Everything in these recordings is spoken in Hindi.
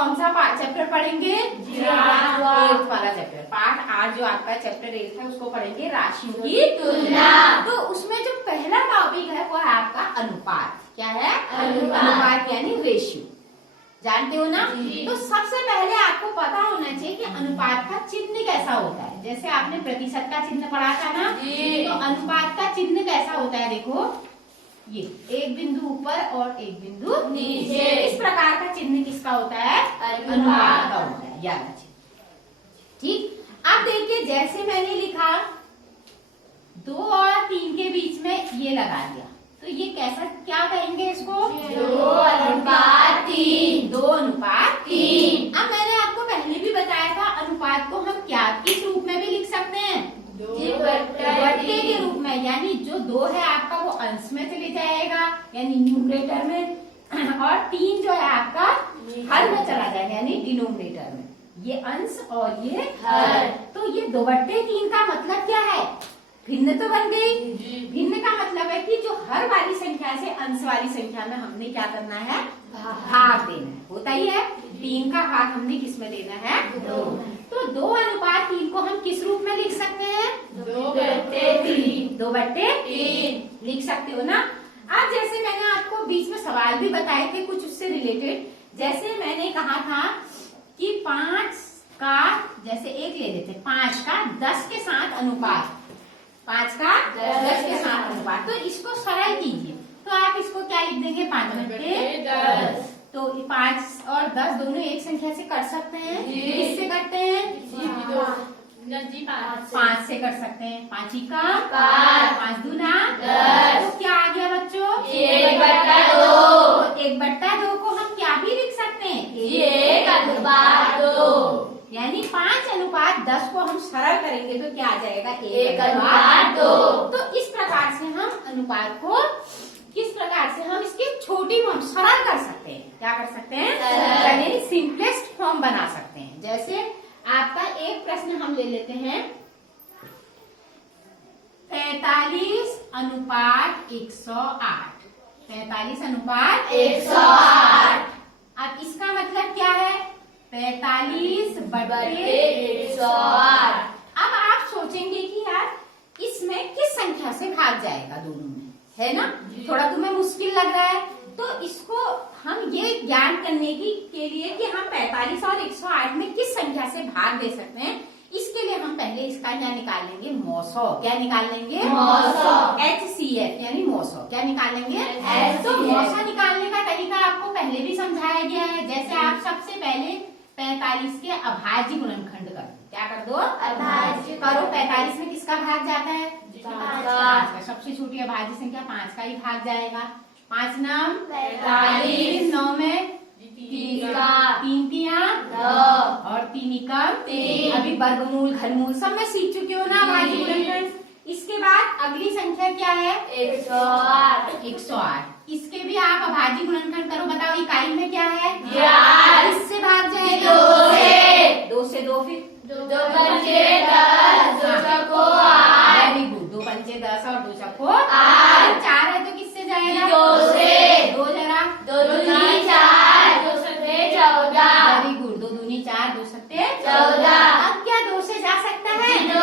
कौन सा चैप्टर पढ़ेंगे? एट्थ वाला चैप्टर, पार्ट 8 जो आपका चैप्टर 8 है उसको पढ़ेंगे, राशियों की तुलना। तो उसमें जो पहला टॉपिक है वो है आपका अनुपात। क्या है? अनुपात यानी रेशियो। जानते हो ना? तो सबसे पहले आपको पता होना चाहिए कि अनुपात का चिन्ह कैसा होता है। जैसे आपने प्रतिशत का चिन्ह पढ़ा था ना, तो अनुपात का चिन्ह कैसा होता है? देखो ये एक बिंदु ऊपर और एक बिंदु नीचे, इस प्रकार का चिन्ह किसका होता है? अनुपात का होता है, याद रखिए। ठीक, अब देखिए जैसे मैंने लिखा 2 और 3 के बीच में ये लगा दिया, तो ये कैसा, क्या कहेंगे इसको? 2 अनुपात 3। 2 अनुपात 3। अब मैंने आपको पहले भी बताया था अनुपात को हम क्या किस रूप में भी लिख सकते हैं? बट्टे के रूप में, यानी जो 2 है आपका वो अंश में चले जाएगा यानी न्यूमरेटर में, और 3 जो है आपका हर में चला जाएगा यानी डिनोमिनेटर में। ये अंश और ये हर। तो ये 2/3 का मतलब क्या है? भिन्न तो बन गई। भिन्न का मतलब है कि जो हर वाली संख्या से अंश वाली संख्या में हमने क्या करना है? भाग देना है। होता ही है। 3 का भाग हमने किस में देना है? 2। तो 2 अनुपात 3 को हम किस रूप में लिख सकते हैं? 2/3। 2/3 लिख सकते हो ना। अब जैसे मैंने आपको बीच में सवाल भी बताए थे कुछ उससे रिलेटेड, जैसे मैंने कहा था कि 5 का, जैसे एक ले लेते, 5 का 10 के साथ अनुपात, 5 का 10 के साथ अनुपात, तो इसको सरल कीजिए। तो आप इसको क्या लिख देंगे? 5/10। तो 5 और 10 दोनों एक संख्या से कर सकते हैं। किससे करते हैं? 5 से कर सकते हैं। 5 का 5 दूना 10। तो क्या आ गया बच्चों? 1/2। 1/2 को हम क्या भी लिख सकते हैं? 1/2। यानी 5 अनुपात 10 को हम सरल करेंगे तो क्या आ जाएगा? 1/2। तो इस प्रकार से हम अनुपात को, किस प्रकार से हम इसकी छोटी फॉर्म सरल कर सकते हैं? क्या कर सकते हैं? यानी सिंपलेस्ट फॉर्म बना सकते हैं। जैसे आपका एक प्रश्न हम ले लेते हैं, 45 अनुपात 108। 45 अनुपात 108। अब इसका मतलब क्या है? 45/108। अब आप सोचेंगे कि यार इसमें किस संख्या से भाग जाएगा दोनों में, है ना? थोड़ा तुम्हें मुश्किल लग रहा है, तो इसको हम ये ज्ञान करने के लिए कि हम 45 और 108 में किस संख्या से भाग दे सकते हैं, इसके लिए हम पहले इसका क्या निकाल लेंगे? मौसौ। क्या निकाल लेंगे? मौसौ। HCF यानी मौसौ। क्या निकाल लेंगे? HCF। तो मौसौ निकालने का तरीका आपको पहले भी समझाया गया है। जैसे आप सबसे पहले 45 के अभाज्य गुणनखंड कर दो। क्या कर दो? अभाज्य करो। 45 में किसका भाग जाता है? 5 का। सबसे छोटी अभाज्य संख्या 5 का ही भाग जाएगा। 5 नाम 45। 9 में 3 का 3 तिया 9 और 3 एकम 3। अभी वर्गमूल घनमूल सब में सीख चुके हो ना अभाज्य गुणनखंड। इसके बाद अगली संख्या क्या है? 108। 108। इसके भी आप अभाज्य गुणनखंड करो। बताओ इकाई में क्या है? इससे भाग जाएगा 2 से 2 फिर 2 पंचे 10, 2 चौको 8। Very good. 2 पंचे 10 और 2 चौको 8। 4 है तो किससे जाएगा? 2 से। 2 जरा 2 दूनी 4, 2 सत्ते 14। Very good. 2 दूनी 4, 2 सत्ते 14। अब क्या 2 से जा सकता है? 2।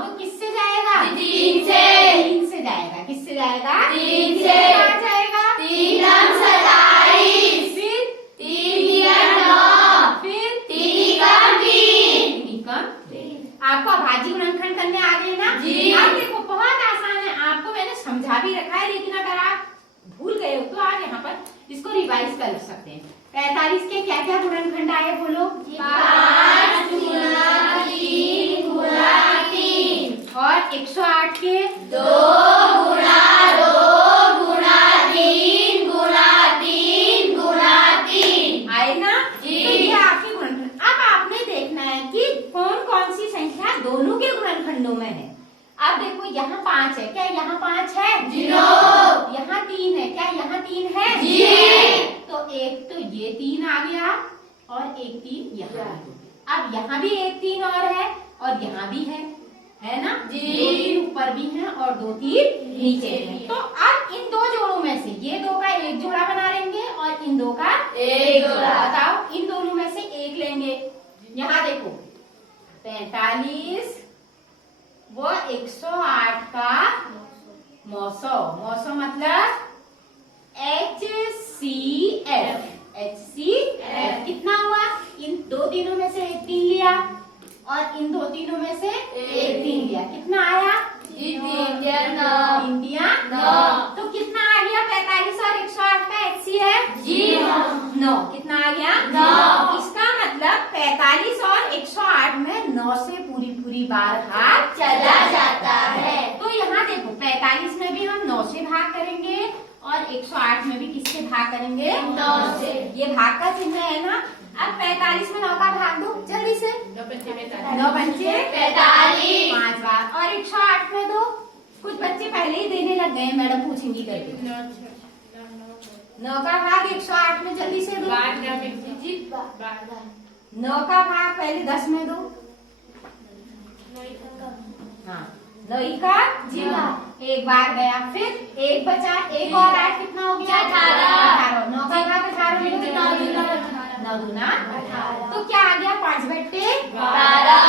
तो किससे जाएगा? 3 से। 3 से जाएगा। किससे जाएगा? 3 से। कहाँ जाएगा? 3 नम 27। फिर 3 दिया 9। फिर 3 एकम 3। आपको अभाज्य गुणनखंड करने आ गए ना? जी। आप देखो बहुत आसान है, आपको मैंने समझा भी रखा है, लेकिन अगर आप भूल गए हो तो आप यहाँ पर इसको रिवाइज कर सकते हैं। 45 के क्या क्या गुणनखंड आए बोलो? 5 गुणा 3 गुणा 3। और 108 के 2 गुणा 2 गुणा 3 गुणा 3 गुणा 3 आए ना? जी। तो ये आपके गुणनखंड। अब आपने देखना है कि कौन कौन सी संख्या दोनों के गुणनखंडों में है। अब देखो यहाँ 5 है, क्या यहाँ 5 है? यहाँ 3 है, क्या यहाँ 3 है? तो एक तो ये 3 आ गया और एक 3 यहाँ। अब यहाँ भी एक 3 और है और यहाँ भी है ना? 2 3 ऊपर भी हैं और 2 3 नीचे हैं। तो अब इन 2 जोड़ों में से ये 2 का एक जोड़ा बना लेंगे और इन दो का एक जोड़ा। बताओ इन दोनों में से एक लेंगे। यहाँ देखो 45 वो 108 का 900 मतलब HCF कितना हुआ? इन दो तीनों में से एक तीन लिया और इन दो तीनों में से एक तीन लिया, कितना आया? इंडिया 9। तो कितना आ गया? 45 और 108 का HCF जी 9। कितना आ गया? 9। इसका मतलब 45 और 108 में 9 से पूरी बार भाग चला जाता है। तो यहाँ देखो 45 में भी हम 9 से भाग करेंगे और 108 में भी किससे भाग करेंगे? 9 से। ये भाग का चिन्ह है ना। अब 45 में 9 का भाग दो जल्दी से। 9 पंचे 45 5 बार और 108 में दो। कुछ बच्चे पहले ही देने लग गए, मैडम पूछेंगी करके। 9 का भाग 108 में जल्दी से दो। 9 का भाग पहले 10 में दो। हाँ 9 का जीवा एक बार गया, फिर एक बचा, एक और 8 कितना हो गया? 18। 9 का भाग 18 में दो। 9 दूना 18। तो क्या आ गया? 5 बट्टे 12।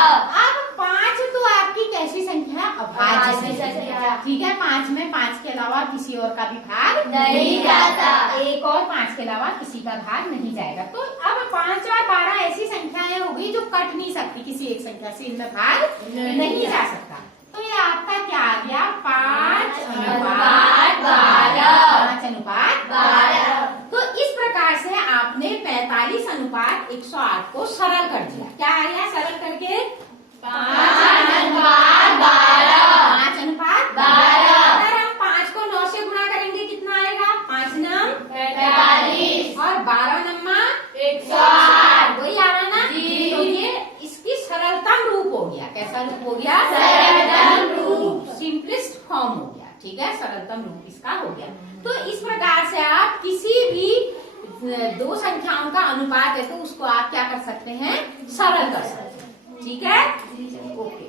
अब 5 तो आपकी कैसी संख्या? अभाज्य संख्या। ठीक है, 5 में 5 के अलावा किसी और का भी भाग नहीं जाता। एक और 5 के अलावा किसी का भाग नहीं जाएगा। तो अब 5 और 12 ऐसी संख्याएं हो गई जो कट नहीं सकती, किसी एक संख्या से इनमें भाग नहीं जा सकता। तो ये आपका क्या आ गया? 5 अनुपात 12। तो इस प्रकार से आपने 45 अनुपात 108 को सरल कर दिया। क्या आ गया सरल करके? 5 अनुपात 12। 5 अनुपात 12। अगर हम 5 को 9 से गुणा करेंगे कितना आएगा? 5 नम 45 और 12 नम्मा 108। वही आ रहा ना जी। तो ये इसकी सरलतम रूप हो गया। कैसा रूप हो गया? सरलतम रूप। सिंपलेस्ट फॉर्म हो गया। ठीक है, सरलतम रूप इसका हो गया। तो इस प्रकार से आप किसी भी दो संख्याओं का अनुपात है तो उसको आप क्या कर सकते हैं? सरल कर सकते हैं। ठीक है, ओके।